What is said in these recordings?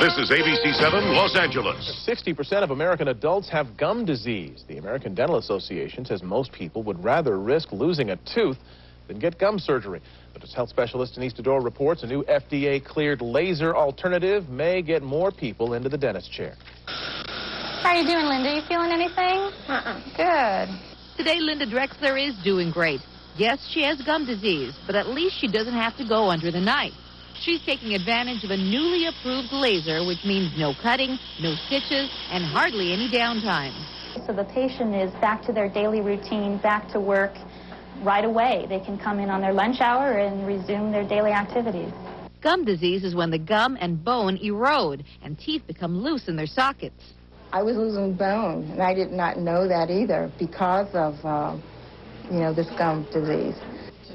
This is ABC 7 Los Angeles. 60% of American adults have gum disease. The American Dental Association says most people would rather risk losing a tooth than get gum surgery. But as health specialist Denise Dodor reports, a new FDA-cleared laser alternative may get more people into the dentist chair. How are you doing, Linda? You feeling anything? Good. Today, Linda Drexler is doing great. Yes, she has gum disease, but at least she doesn't have to go under the knife. She's taking advantage of a newly approved laser, which means no cutting, no stitches, and hardly any downtime. So the patient is back to their daily routine, back to work right away. They can come in on their lunch hour and resume their daily activities. Gum disease is when the gum and bone erode and teeth become loose in their sockets. I was losing bone, and I did not know that either because of, this gum disease.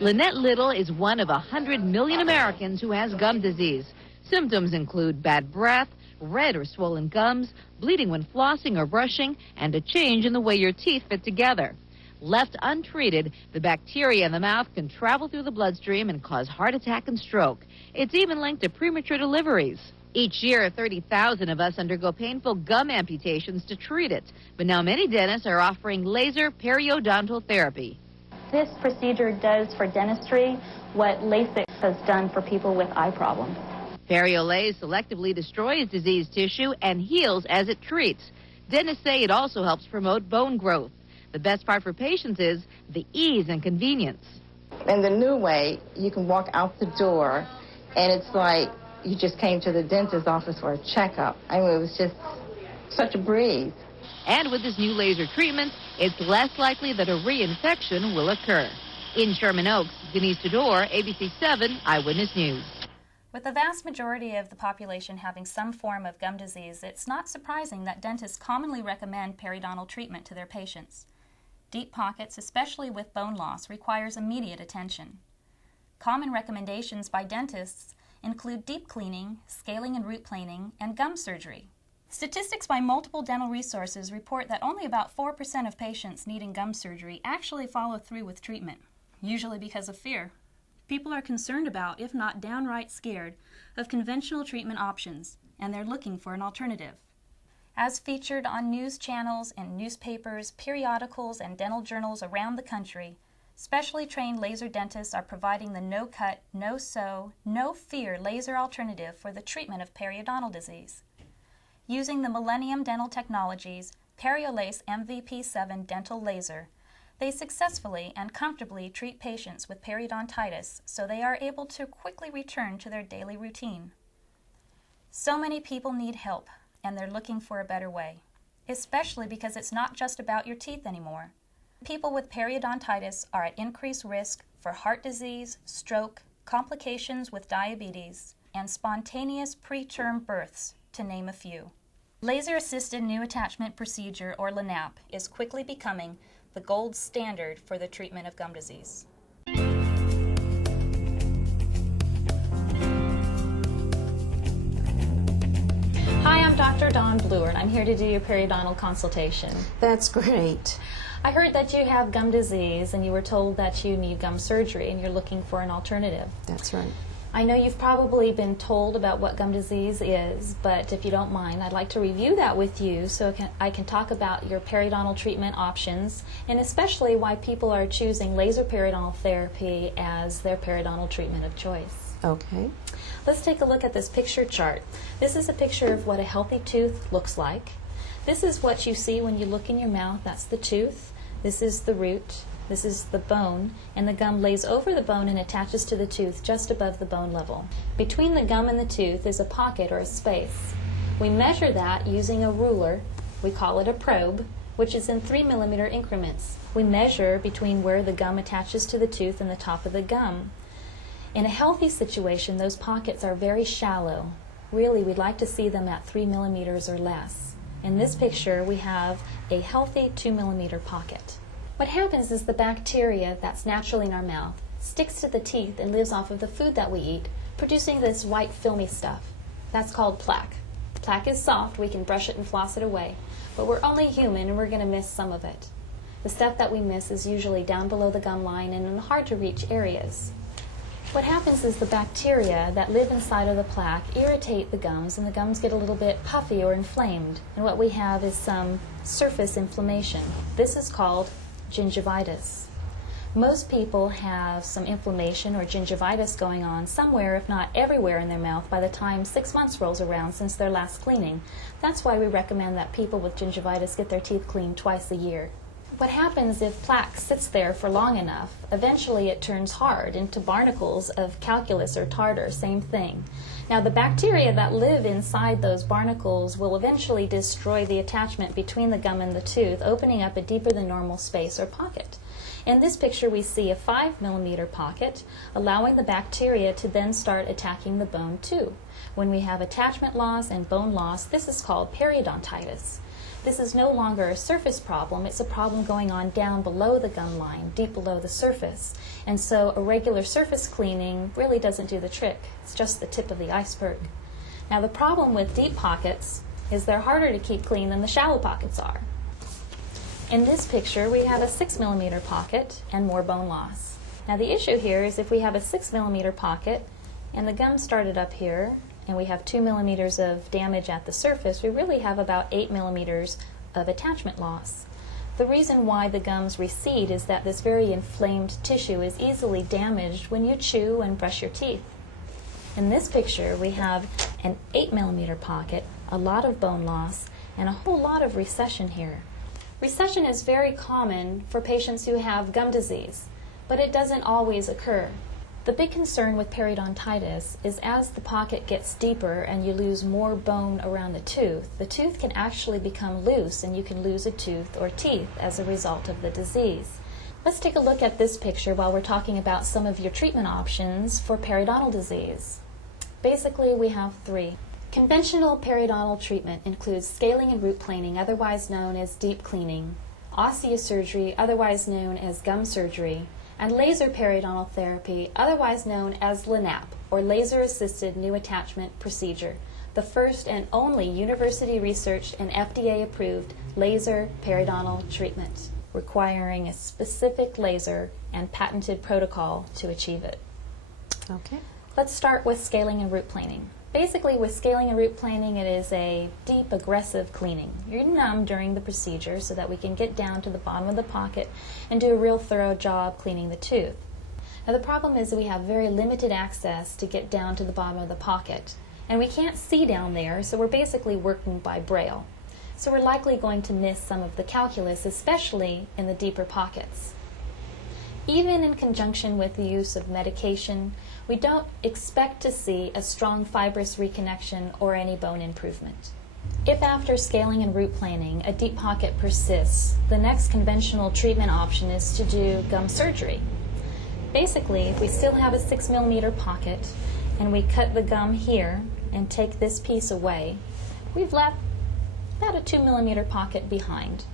Lynette Little is one of 100 million Americans who has gum disease. Symptoms include bad breath, red or swollen gums, bleeding when flossing or brushing, and a change in the way your teeth fit together. Left untreated, the bacteria in the mouth can travel through the bloodstream and cause heart attack and stroke. It's even linked to premature deliveries. Each year, 30,000 of us undergo painful gum amputations to treat it. But now many dentists are offering laser periodontal therapy. This procedure does for dentistry what LASIK has done for people with eye problems. Periolase selectively destroys diseased tissue and heals as it treats. Dentists say it also helps promote bone growth. The best part for patients is the ease and convenience. In the new way, you can walk out the door, and it's like you just came to the dentist's office for a checkup. I mean, it was just such a breeze. And with this new laser treatment, it's less likely that a reinfection will occur. In Sherman Oaks, Denise Dodor, ABC 7 Eyewitness News. With the vast majority of the population having some form of gum disease, it's not surprising that dentists commonly recommend periodontal treatment to their patients. Deep pockets, especially with bone loss, requires immediate attention. Common recommendations by dentists include deep cleaning, scaling and root planing, and gum surgery. Statistics by multiple dental resources report that only about 4% of patients needing gum surgery actually follow through with treatment, usually because of fear. People are concerned about, if not downright scared, of conventional treatment options, and they're looking for an alternative. As featured on news channels and newspapers, periodicals, and dental journals around the country, specially trained laser dentists are providing the no-cut, no-sew, no-fear laser alternative for the treatment of periodontal disease. Using the Millennium Dental Technologies Periolase MVP7 dental laser, they successfully and comfortably treat patients with periodontitis so they are able to quickly return to their daily routine. So many people need help, and they're looking for a better way, especially because it's not just about your teeth anymore. People with periodontitis are at increased risk for heart disease, stroke, complications with diabetes, and spontaneous preterm births, to name a few. Laser-assisted new attachment procedure, or LANAP, is quickly becoming the gold standard for the treatment of gum disease. Hi, I'm Dr. Dawn Bluer, and I'm here to do your periodontal consultation. That's great. I heard that you have gum disease and you were told that you need gum surgery and you're looking for an alternative. That's right. I know you've probably been told about what gum disease is, but if you don't mind, I'd like to review that with you so I can talk about your periodontal treatment options and especially why people are choosing laser periodontal therapy as their periodontal treatment of choice. Okay. Let's take a look at this picture chart. This is a picture of what a healthy tooth looks like. This is what you see when you look in your mouth. That's the tooth. This is the root. This is the bone, and the gum lays over the bone and attaches to the tooth just above the bone level. Between the gum and the tooth is a pocket or a space. We measure that using a ruler. We call it a probe, which is in 3 millimeter increments. We measure between where the gum attaches to the tooth and the top of the gum. In a healthy situation, those pockets are very shallow. Really, we'd like to see them at 3 millimeters or less. In this picture, we have a healthy 2 millimeter pocket. What happens is the bacteria that's naturally in our mouth sticks to the teeth and lives off of the food that we eat, producing this white filmy stuff. That's called plaque. Plaque is soft, we can brush it and floss it away, but we're only human and we're going to miss some of it. The stuff that we miss is usually down below the gum line and in hard to reach areas. What happens is the bacteria that live inside of the plaque irritate the gums, and the gums get a little bit puffy or inflamed. And what we have is some surface inflammation. This is called gingivitis. Most people have some inflammation or gingivitis going on somewhere, if not everywhere, in their mouth by the time 6 months rolls around since their last cleaning. That's why we recommend that people with gingivitis get their teeth cleaned twice a year. What happens if plaque sits there for long enough, eventually it turns hard into barnacles of calculus or tartar, same thing. Now the bacteria that live inside those barnacles will eventually destroy the attachment between the gum and the tooth, opening up a deeper than normal space or pocket. In this picture we see a 5 millimeter pocket, allowing the bacteria to then start attacking the bone too. When we have attachment loss and bone loss, this is called periodontitis. This is no longer a surface problem, it's a problem going on down below the gum line, deep below the surface. And so a regular surface cleaning really doesn't do the trick. It's just the tip of the iceberg. Now the problem with deep pockets is they're harder to keep clean than the shallow pockets are. In this picture we have a 6 millimeter pocket and more bone loss. Now the issue here is if we have a 6 millimeter pocket and the gum started up here, and we have 2 millimeters of damage at the surface, we really have about 8 millimeters of attachment loss. The reason why the gums recede is that this very inflamed tissue is easily damaged when you chew and brush your teeth. In this picture, we have an 8 millimeter pocket, a lot of bone loss, and a whole lot of recession here. Recession is very common for patients who have gum disease, but it doesn't always occur. The big concern with periodontitis is as the pocket gets deeper and you lose more bone around the tooth can actually become loose and you can lose a tooth or teeth as a result of the disease. Let's take a look at this picture while we're talking about some of your treatment options for periodontal disease. Basically, we have 3. Conventional periodontal treatment includes scaling and root planing, otherwise known as deep cleaning, osteosurgery, otherwise known as gum surgery, and laser periodontal therapy, otherwise known as LANAP, or laser-assisted new attachment procedure, the first and only university-researched and FDA-approved laser periodontal treatment, requiring a specific laser and patented protocol to achieve it. Okay. Let's start with scaling and root planing. Basically, with scaling and root planing, it is a deep, aggressive cleaning. You're numb during the procedure so that we can get down to the bottom of the pocket and do a real thorough job cleaning the tooth. Now, the problem is that we have very limited access to get down to the bottom of the pocket, and we can't see down there, so we're basically working by braille. So we're likely going to miss some of the calculus, especially in the deeper pockets. Even in conjunction with the use of medication, we don't expect to see a strong fibrous reconnection or any bone improvement. If after scaling and root planing a deep pocket persists, the next conventional treatment option is to do gum surgery. Basically, if we still have a 6 millimeter pocket and we cut the gum here and take this piece away, we've left about a 2 millimeter pocket behind.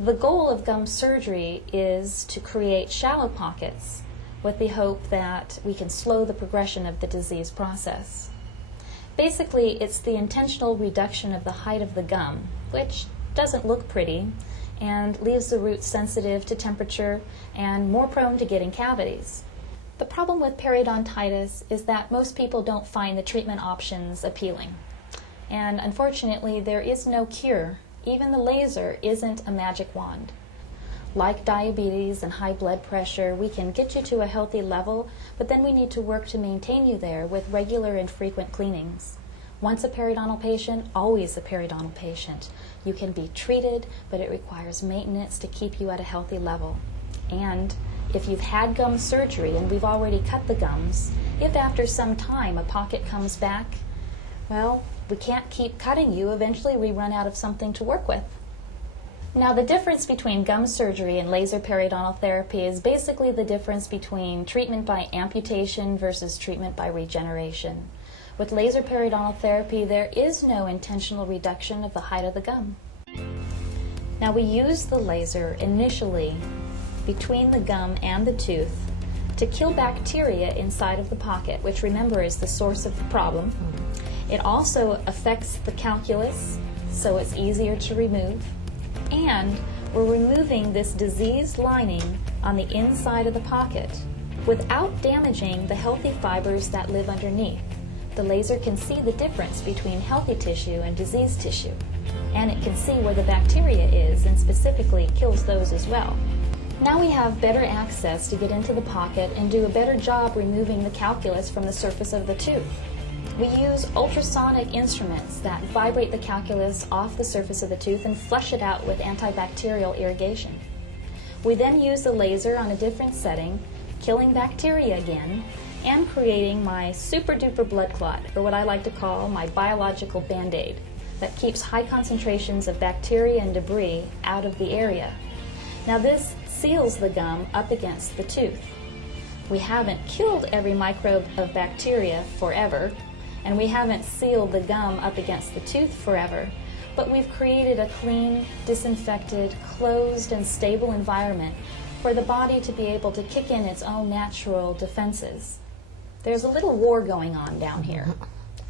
The goal of gum surgery is to create shallow pockets with the hope that we can slow the progression of the disease process. Basically, it's the intentional reduction of the height of the gum, which doesn't look pretty and leaves the roots sensitive to temperature and more prone to getting cavities. The problem with periodontitis is that most people don't find the treatment options appealing. And unfortunately, there is no cure. Even the laser isn't a magic wand. Like diabetes and high blood pressure, we can get you to a healthy level, but then we need to work to maintain you there with regular and frequent cleanings. Once a periodontal patient, always a periodontal patient. You can be treated, but it requires maintenance to keep you at a healthy level. And if you've had gum surgery and we've already cut the gums, if after some time a pocket comes back, well, we can't keep cutting you. Eventually we run out of something to work with. Now, the difference between gum surgery and laser periodontal therapy is basically the difference between treatment by amputation versus treatment by regeneration. With laser periodontal therapy, there is no intentional reduction of the height of the gum. Now, we use the laser initially between the gum and the tooth to kill bacteria inside of the pocket, which, remember, is the source of the problem. It also affects the calculus, so it's easier to remove. And we're removing this diseased lining on the inside of the pocket. without damaging the healthy fibers that live underneath. The laser can see the difference between healthy tissue and diseased tissue, and it can see where the bacteria is and specifically kills those as well. Now we have better access to get into the pocket and do a better job removing the calculus from the surface of the tooth. We use ultrasonic instruments that vibrate the calculus off the surface of the tooth and flush it out with antibacterial irrigation. We then use the laser on a different setting, killing bacteria again, and creating my super duper blood clot, or what I like to call my biological band-aid, that keeps high concentrations of bacteria and debris out of the area. Now this seals the gum up against the tooth. We haven't killed every microbe of bacteria forever, and we haven't sealed the gum up against the tooth forever, but we've created a clean, disinfected, closed, and stable environment for the body to be able to kick in its own natural defenses. There's a little war going on down here.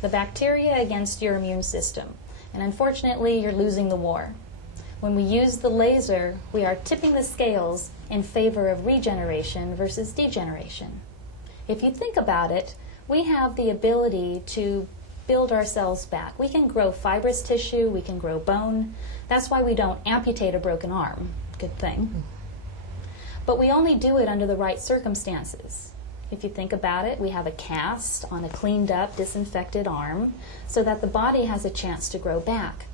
The bacteria against your immune system, and unfortunately you're losing the war. When we use the laser, we are tipping the scales in favor of regeneration versus degeneration. If you think about it, we have the ability to build ourselves back. We can grow fibrous tissue, we can grow bone. That's why we don't amputate a broken arm. Good thing. But we only do it under the right circumstances. If you think about it, we have a cast on a cleaned up, disinfected arm so that the body has a chance to grow back.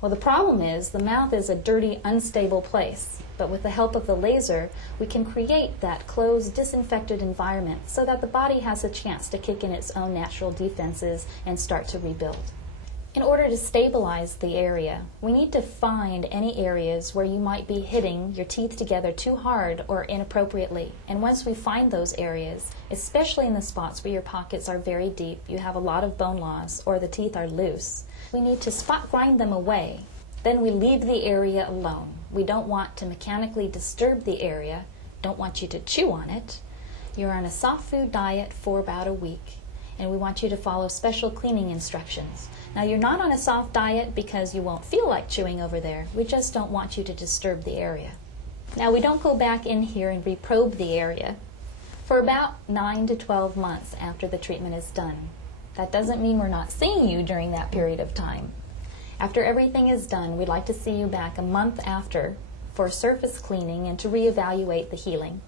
Well, the problem is the mouth is a dirty, unstable place, but with the help of the laser, we can create that closed, disinfected environment so that the body has a chance to kick in its own natural defenses and start to rebuild. In order to stabilize the area, we need to find any areas where you might be hitting your teeth together too hard or inappropriately. And once we find those areas, especially in the spots where your pockets are very deep, you have a lot of bone loss, or the teeth are loose, we need to spot grind them away. Then we leave the area alone. We don't want to mechanically disturb the area, don't want you to chew on it. You're on a soft food diet for about a week, and we want you to follow special cleaning instructions. Now, you're not on a soft diet because you won't feel like chewing over there. We just don't want you to disturb the area. Now, we don't go back in here and reprobe the area for about 9 to 12 months after the treatment is done. That doesn't mean we're not seeing you during that period of time. After everything is done, we'd like to see you back a month after for surface cleaning and to reevaluate the healing.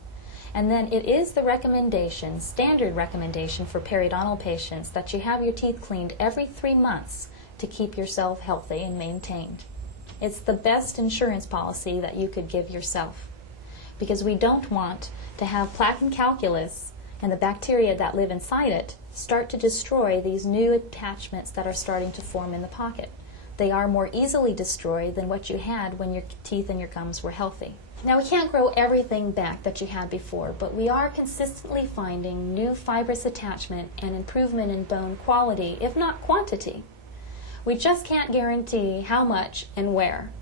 And then it is the recommendation, standard recommendation for periodontal patients, that you have your teeth cleaned every 3 months to keep yourself healthy and maintained. It's the best insurance policy that you could give yourself, because we don't want to have plaque and calculus and the bacteria that live inside it start to destroy these new attachments that are starting to form in the pocket. They are more easily destroyed than what you had when your teeth and your gums were healthy. Now, we can't grow everything back that you had before, but we are consistently finding new fibrous attachment and improvement in bone quality, if not quantity. We just can't guarantee how much and where.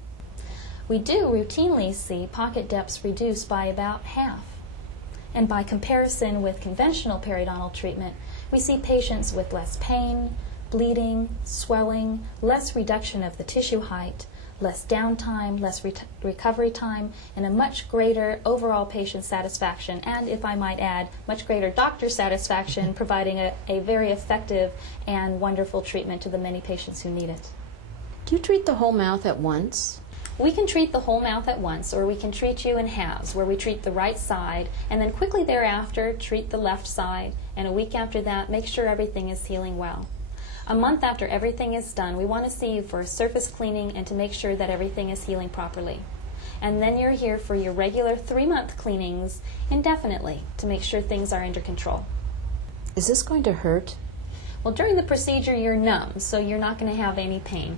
We do routinely see pocket depths reduced by about half. And by comparison with conventional periodontal treatment, we see patients with less pain, bleeding, swelling, less reduction of the tissue height, less downtime, less recovery time, and a much greater overall patient satisfaction, and, if I might add, much greater doctor satisfaction, providing a very effective and wonderful treatment to the many patients who need it. Do you treat the whole mouth at once? We can treat the whole mouth at once, or we can treat you in halves, where we treat the right side, and then quickly thereafter treat the left side, and a week after that make sure everything is healing well. A month after everything is done, we want to see you for a surface cleaning and to make sure that everything is healing properly. And then you're here for your regular 3-month cleanings indefinitely to make sure things are under control. Is this going to hurt? Well, during the procedure you're numb, so you're not going to have any pain.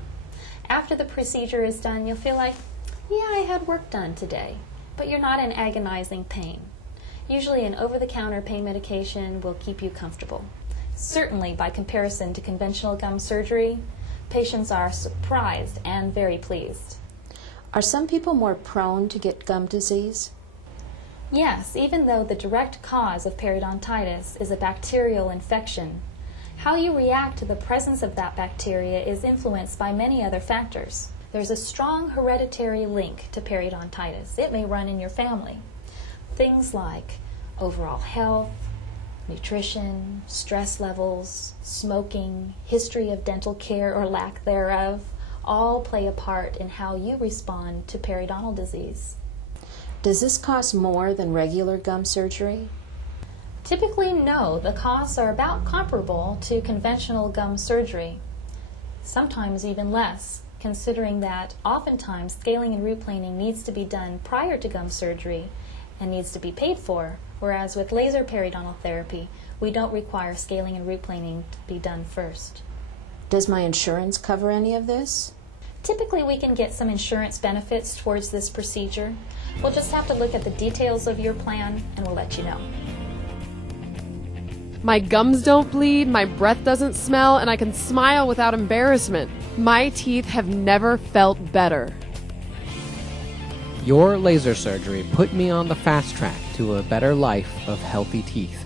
After the procedure is done, you'll feel like, yeah, I had work done today, but you're not in agonizing pain. Usually an over-the-counter pain medication will keep you comfortable. Certainly, by comparison to conventional gum surgery, patients are surprised and very pleased. Are some people more prone to get gum disease? Yes, even though the direct cause of periodontitis is a bacterial infection, how you react to the presence of that bacteria is influenced by many other factors. There's a strong hereditary link to periodontitis. It may run in your family. Things like overall health, nutrition, stress levels, smoking, history of dental care or lack thereof, all play a part in how you respond to periodontal disease. Does this cost more than regular gum surgery? Typically, no. The costs are about comparable to conventional gum surgery, sometimes even less, considering that oftentimes scaling and root planing needs to be done prior to gum surgery and needs to be paid for, whereas with laser periodontal therapy, we don't require scaling and root planing to be done first. Does my insurance cover any of this? Typically, we can get some insurance benefits towards this procedure. We'll just have to look at the details of your plan and we'll let you know. My gums don't bleed, my breath doesn't smell, and I can smile without embarrassment. My teeth have never felt better. Your laser surgery put me on the fast track to a better life of healthy teeth.